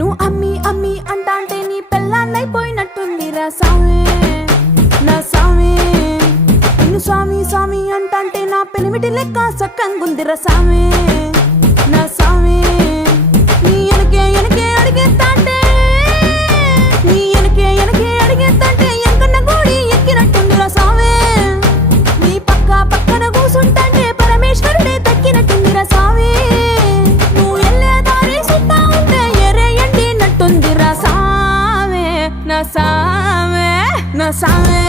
నిన్ను అమ్మి అమ్మి అంటాంటే నీ పెళ్ళాన్నైపోయినట్టుందిరా సామి నా సామి. నిన్ను స్వామి స్వామి అంటాంటే నా పెనిమిటి లెక్క సక్కంగుందిరా సామి నా సామి. నీ ఎనకే ఎనకే అడిగేస్తాంటే నీ ఎనకే ఎనకే అడిగేస్తాంటే ఎంకన్న గోడి ఎక్కినట్టుందిరా సామి. నీ పక్క పక్కన కూసుంటాంటే పరమేశ్వరుడే దక్కినట్టుందిరా సామి. నువ్వు ఎల్లే దారి సుత్తా ఉంటే ఎరే ఎండినట్టుందిరా సామి నా సామి నా సామి.